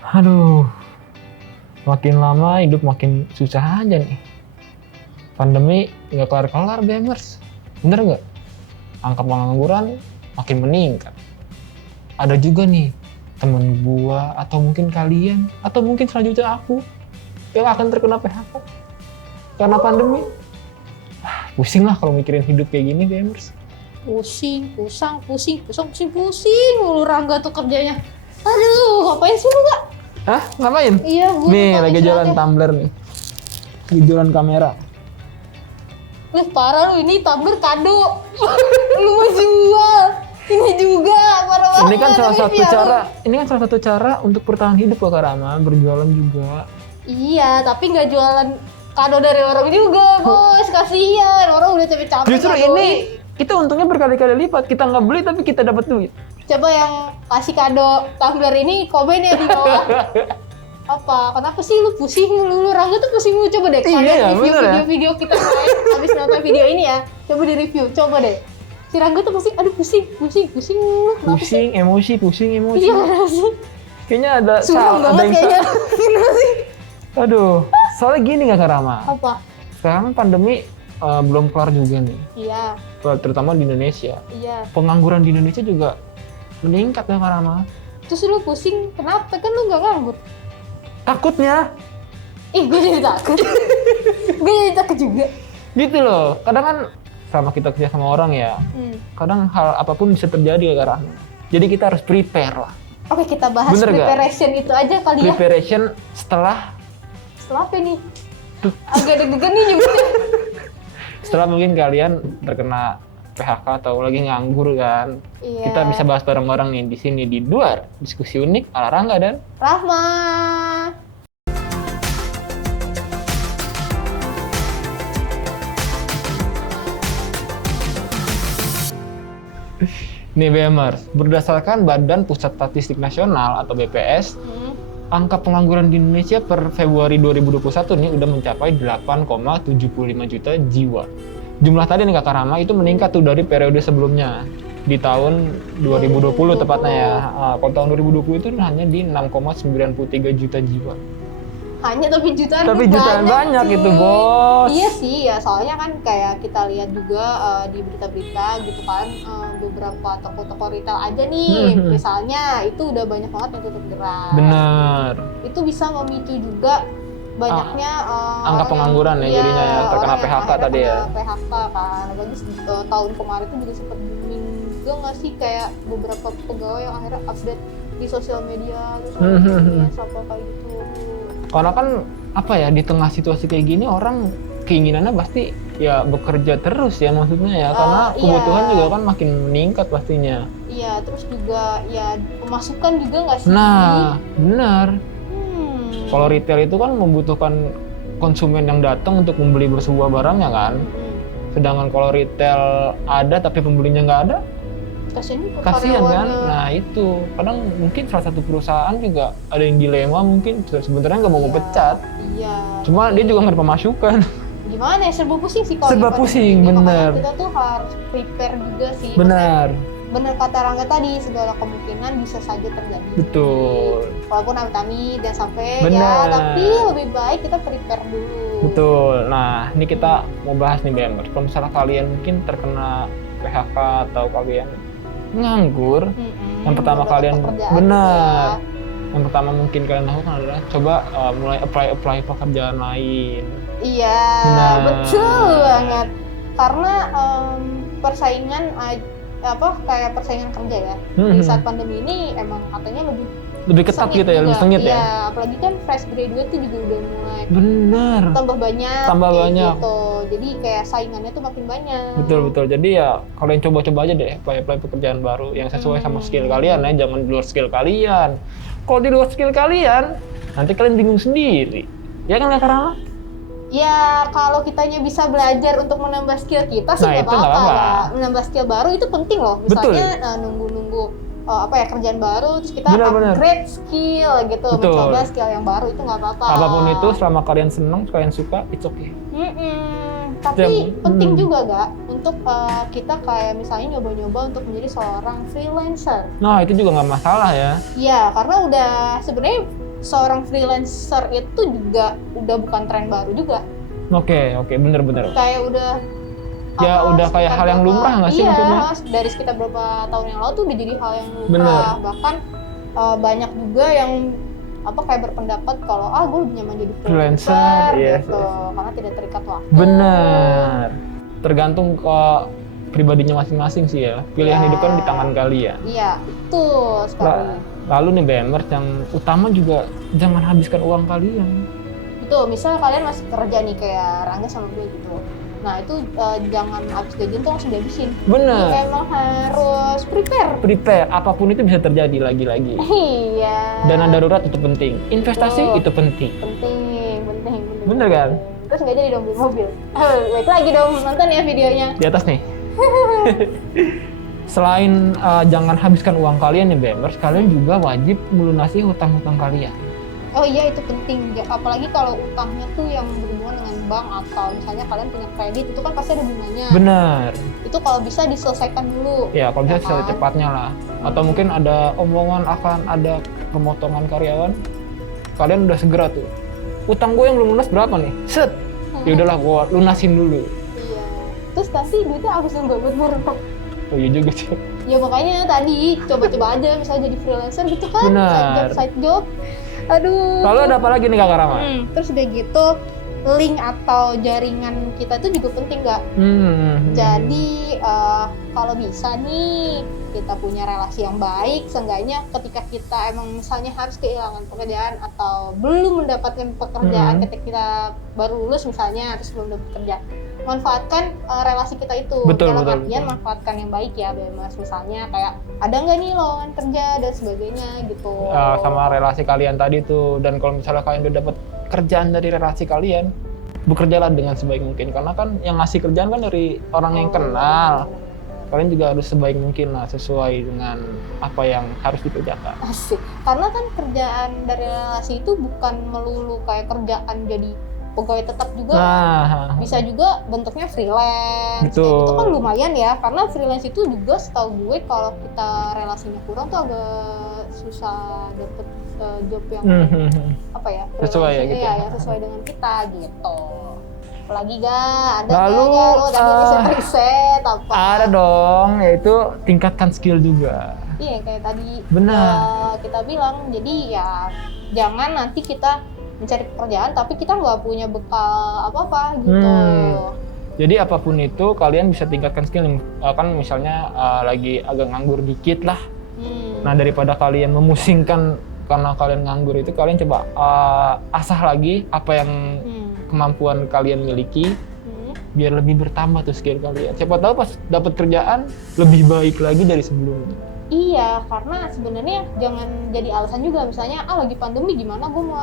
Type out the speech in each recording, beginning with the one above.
Aduh, makin lama hidup makin susah aja nih. Pandemi nggak kelar-kelar, Bemers. Bener nggak? Angka pengangguran makin meningkat. Ada juga nih temen gua, atau mungkin kalian, atau mungkin selanjutnya aku yang akan terkena PHK karena pandemi. Pusing lah kalau mikirin hidup kayak gini, Bemers. Pusing mulu Rangga tuh kerjanya. Aduh, ngapain sih lu Kak? Hah? Ngapain? Iya, gua Nih, tuh lagi istirahat jualan ya. tumbler nih. Lagi jualan kamera. Parah lu, ini tumbler kado. Lu mau jual. Ini juga parah Ini kan banget, salah tapi satu ya, cara, ini kan salah satu cara untuk bertahan hidup loh Kak Rama, berjualan juga. Iya, tapi nggak jualan kado dari orang juga, bos. Kasihan, orang udah capek-capek. Justru ngadoin. ini kita untungnya berkali-kali lipat. Kita nggak beli tapi kita dapat duit. Coba yang kasih kado tumbler ini komen ya di bawah. Apa? Kenapa sih lu pusing lu Rangga tuh pusing lu? Coba deh Iya, kalian review bener ya. video-video kita kemarin habis nonton video ini ya. Coba di review, coba deh. Si Rangga tuh pusing, aduh pusing lu. Kenapa sih? Pusing emosi. Iya, kenapa sih? Kayaknya ada Suram ada banget yang kayaknya. Kenapa sih? Aduh, soalnya gini Kak Rama. Apa? Sekarang kan pandemi belum kelar juga nih, Iya, terutama di Indonesia. iya. Pengangguran di Indonesia juga meningkat ya Kak Rama. Terus lu pusing, kenapa? Kan lu nggak nganggur. Takutnya Ih, gue jadi takut. Gue jadi takut juga. gitu loh. Kadang kan sama kita kerja sama orang ya, kadang hal apapun bisa terjadi ya Kak Rama. Jadi kita harus prepare lah. Oke, kita bahas Bener nggak? preparation itu aja kali ya. Preparation setelah Setelah apa nih? Agak deg-degan nih nyebutnya. setelah mungkin kalian terkena PHK atau lagi nganggur kan. Iya. Kita bisa bahas bareng-bareng nih di sini di Duar Diskusi Unik ala Rangga dan Rahma. nih BMers. Berdasarkan Badan Pusat Statistik Nasional atau BPS, angka pengangguran di Indonesia per Februari 2021 nih udah mencapai 8,75 juta jiwa. Jumlah tadi nih Kak Rama itu meningkat tuh dari periode sebelumnya di tahun 2020 tepatnya ya. Kalau tahun 2020 itu hanya di 6,93 juta jiwa. Hanya tapi jutaan Banyak cuy. itu bos. Iya sih ya, soalnya kan kayak kita lihat juga di berita-berita gitu kan, beberapa toko-toko retail aja nih, misalnya itu udah banyak banget yang tutup gerai. Bener. Itu bisa memicu juga banyaknya angka orang pengangguran ya jadinya ya, terkena orang yang PHK akhirnya tadi ya. kena PHK kan, apalagi tahun kemarin tuh juga sempat booming juga nggak sih, kayak beberapa pegawai yang akhirnya update di sosial media terus apa kayak gitu. Karena kan apa ya, di tengah situasi kayak gini orang keinginannya pasti ya bekerja terus ya maksudnya ya, karena kebutuhan juga kan makin meningkat pastinya. Iya, terus juga ya pemasukan juga nggak sih? Nah, benar. Hmm. Kalau retail itu kan membutuhkan konsumen yang datang untuk membeli sebuah barangnya kan. Sedangkan kalau retail ada tapi pembelinya nggak ada, kasihan kan. Nah itu kadang mungkin salah satu perusahaan juga ada yang dilema, mungkin sebenarnya nggak mau pecat. Iya. Cuma dia juga nggak ada pemasukan. Gimana ya, serba pusing sih kalau Serba di pusing, pandemi ini. bener. Makanya kita tuh harus prepare juga sih. Benar. Bener kata Rangga tadi, segala kemungkinan bisa saja terjadi. Betul. Walaupun amit-amit dan sampai Bener. ya, tapi lebih baik kita prepare dulu. Betul. Nah ini kita mau bahas nih BMers. Kalau misalnya kalian mungkin terkena PHK atau kalian nganggur, yang pertama kalian benar. Yang pertama mungkin kalian lakukan adalah coba mulai apply pekerjaan lain. Iya, betul banget. Karena persaingan kayak persaingan kerja ya di saat pandemi ini emang katanya lebih ketat gitu ya, lebih sengit ya. Iya, apalagi kan fresh graduate tuh juga udah mulai bener tambah banyak gitu. Jadi kayak saingannya tuh makin banyak. Betul. Jadi ya kalian coba-coba aja deh apply pekerjaan baru yang sesuai sama skill kalian ya, jangan di luar skill kalian. Kalau di luar skill kalian nanti kalian bingung sendiri ya kan Kak Rama? Ya kalau kitanya bisa belajar untuk menambah skill kita sih nggak apa-apa. Menambah skill baru itu penting loh. Misalnya nunggu-nunggu kerjaan baru terus kita upgrade skill gitu. Mencoba skill yang baru itu nggak apa-apa. Apapun itu selama kalian seneng, kalian suka, it's okay. Tapi penting juga gak untuk kita kayak misalnya nyoba-nyoba untuk menjadi seorang freelancer. Nah itu juga nggak masalah ya. Iya, karena udah sebenarnya seorang freelancer itu juga udah bukan tren baru juga. Oke, bener. Kayak udah ya udah kayak hal yang lumrah nggak sih maksudnya? Iya, dari sekitar beberapa tahun yang lalu tuh udah jadi hal yang lumrah. Bener. Bahkan banyak juga yang kayak berpendapat kalau gue lebih nyaman jadi freelancer gitu, karena tidak terikat waktu. Bener. Tergantung ke pribadinya masing-masing sih ya. Pilihan hidup kan di tangan kalian. Iya, betul sekali. Lalu nih BMers, yang utama juga jangan habiskan uang kalian. Betul, misal kalian masih kerja nih kayak Rangga sama gue gitu. Nah itu jangan habis gajian tuh langsung dihabisin. Bener. Emang harus prepare. Apapun itu bisa terjadi lagi-lagi. Iya. Dana darurat itu penting. Investasi itu penting. Penting. Bener kan? Terus nggak jadi dong beli mobil. Baik lagi dong, nonton ya videonya. Di atas nih. Selain jangan habiskan uang kalian ya BMers, kalian juga wajib melunasi hutang-hutang kalian. Oh iya, itu penting. Apalagi kalau utangnya tuh yang berhubungan dengan bank atau misalnya kalian punya kredit, itu kan pasti ada bunganya. Benar. Itu kalau bisa diselesaikan dulu. Ya, kalau bisa secepatnya lah. Atau mungkin ada omongan akan ada pemotongan karyawan, kalian udah segera tuh. Utang gue yang belum lunas berapa nih? Set. Ya udahlah, gue lunasin dulu. Iya. Terus nanti duitnya habis nggak buat murah. Oh iya juga sih. Ya makanya tadi coba-coba aja misalnya jadi freelancer gitu kan. Benar. Side job. Aduh. Lalu ada apa lagi nih Kakak Rama? Terus udah gitu link atau jaringan kita itu juga penting nggak? Jadi kalau bisa nih kita punya relasi yang baik, seenggaknya ketika kita emang misalnya harus kehilangan pekerjaan atau belum mendapatkan pekerjaan ketika kita baru lulus misalnya terus belum dapat kerja, manfaatkan relasi kita itu. Dalam artian manfaatkan yang baik ya, BMers, misalnya kayak ada nggak nih lowongan kerja dan sebagainya gitu. Sama relasi kalian tadi tuh, dan kalau misalnya kalian udah dapat kerjaan dari relasi kalian, bekerjalah dengan sebaik mungkin, karena kan yang ngasih kerjaan kan dari orang yang kenal. Kalian juga harus sebaik mungkin lah, sesuai dengan apa yang harus dikerjakan. Asik. Karena kan kerjaan dari relasi itu bukan melulu kayak kerjaan jadi pegawai tetap juga. Bisa juga bentuknya freelance. Betul. Itu kan lumayan ya, karena freelance itu juga setahu gue kalau kita relasinya kurang tuh agak susah dapet job yang sesuai ya gitu. Ya, sesuai dengan kita gitu. Apalagi ada lalu tadi riset apa? Ada dong, yaitu tingkatkan skill juga. Iya, kayak tadi kita bilang, jadi ya jangan nanti kita mencari pekerjaan tapi kita nggak punya bekal apa-apa gitu. Jadi apapun itu kalian bisa tingkatkan skill. Kan misalnya lagi agak nganggur dikit lah. Nah, daripada kalian memusingkan karena kalian nganggur itu, kalian coba asah lagi apa yang kemampuan kalian miliki, biar lebih bertambah tuh skill kalian. Siapa tahu pas dapat kerjaan lebih baik lagi dari sebelumnya. Iya, karena sebenarnya jangan jadi alasan juga, misalnya lagi pandemi gimana gue mau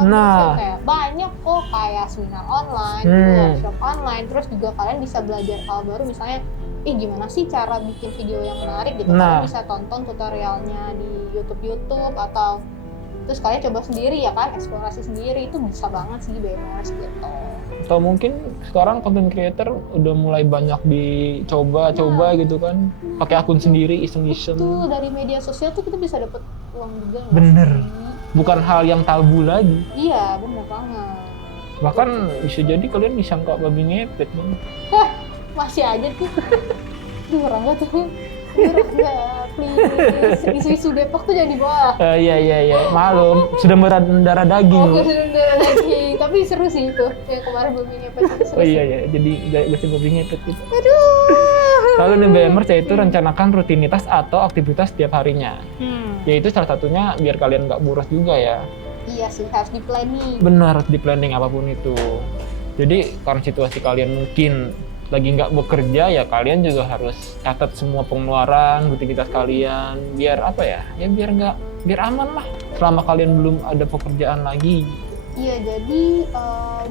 kayak banyak kok kayak seminar online, workshop online, terus juga kalian bisa belajar hal baru, misalnya gimana sih cara bikin video yang menarik gitu. Kalian bisa tonton tutorialnya di YouTube atau terus kalian coba sendiri ya kan, eksplorasi sendiri, itu bisa banget sih BMers gitu. Atau mungkin sekarang content creator udah mulai banyak dicoba-coba gitu kan, pakai akun sendiri, iseng-iseng. Betul, dari media sosial tuh kita bisa dapat uang juga. Bener, bukan hal yang tabu lagi. Iya, bener banget. Bahkan bisa jadi kalian disangka babi ngepet nih. Masih aja tuh. Duh, orang gak tuh. Please. Isu-isu Depok tuh jangan dibawa. Iya. Malum, sudah mendarah daging. Oke, sudah mendarah daging. Tapi seru sih itu. Yang kemarin babi ngepet itu seru. Iya. Jadi gak sih babi ngepet gitu. Aduh. Lalu nih BMers, yaitu rencanakan rutinitas atau aktivitas setiap harinya. Yaitu salah satunya biar kalian gak boros juga ya. Iya sih, harus di planning. Benar, harus di planning apapun itu. Jadi karena situasi kalian mungkin lagi nggak bekerja, ya kalian juga harus catat semua pengeluaran, rutinitas kalian, biar biar aman lah selama kalian belum ada pekerjaan lagi. Iya, jadi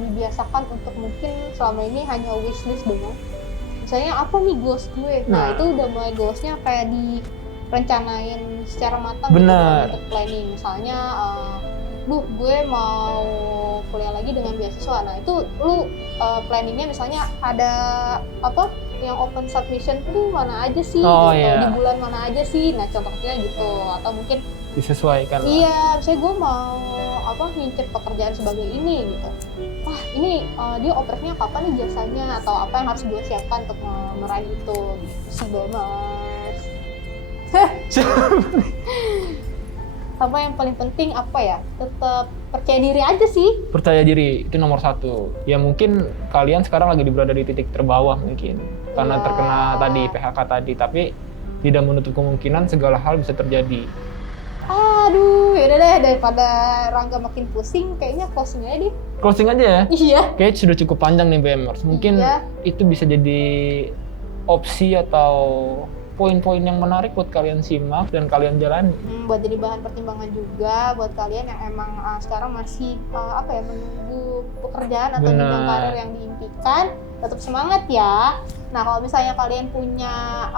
dibiasakan untuk mungkin selama ini hanya wishlist doang. Misalnya apa nih goals gue? Nah itu udah mulai goalsnya kayak direncanain secara matang. Benar. Untuk planning, misalnya gue mau kuliah lagi dengan beasiswa. Nah itu lu planningnya misalnya ada apa yang open submission tuh mana aja sih, di bulan mana aja sih. Nah contohnya gitu, atau mungkin disesuaikan. Iya, misalnya gue mau ngincer pekerjaan sebagai ini gitu. Wah ini dia operasinya kapan nih jasanya atau apa yang harus gue siapkan untuk meraih itu gitu sih Bemers. Sama yang paling penting apa ya? Tetap percaya diri aja sih. Percaya diri itu nomor 1. Ya mungkin kalian sekarang lagi berada di titik terbawah mungkin karena terkena tadi PHK tadi, tapi tidak menutup kemungkinan segala hal bisa terjadi. Aduh, yaudah deh daripada Rangga makin pusing, kayaknya closing aja deh. Closing aja ya? Iya. Kayaknya sudah cukup panjang nih BMers. Mungkin itu bisa jadi opsi atau poin-poin yang menarik buat kalian simak dan kalian jalani. Buat jadi bahan pertimbangan juga buat kalian yang emang sekarang masih menunggu pekerjaan atau jenjang karir yang diimpikan. Tetap semangat ya. Nah kalau misalnya kalian punya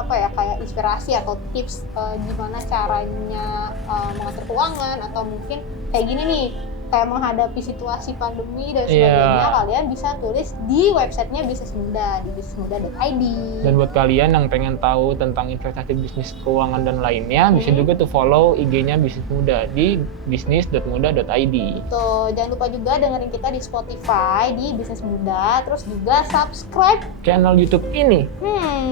kayak inspirasi atau tips gimana caranya mengatur keuangan atau mungkin kayak gini nih, kayak menghadapi situasi pandemi dan sebagainya, kalian bisa tulis di websitenya Bisnis Muda di bisnismuda.id. Dan buat kalian yang pengen tahu tentang investasi bisnis keuangan dan lainnya, bisa juga tuh follow IG-nya Bisnis Muda di bisnis.muda.id. Tuh, jangan lupa juga dengerin kita di Spotify di Bisnis Muda, terus juga subscribe channel YouTube ini.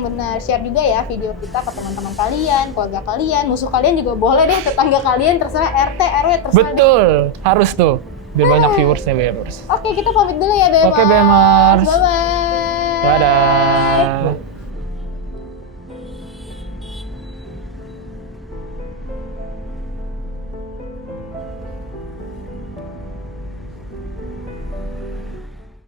Benar, share juga ya video kita ke teman-teman kalian, keluarga kalian, musuh kalian juga boleh deh, tetangga kalian, terserah RT, RW, terserah. Betul, harus tuh. Biar banyak viewersnya BMers. Oke, kita pamit dulu ya BMers. Oke BMers. Bye-bye. Dadah.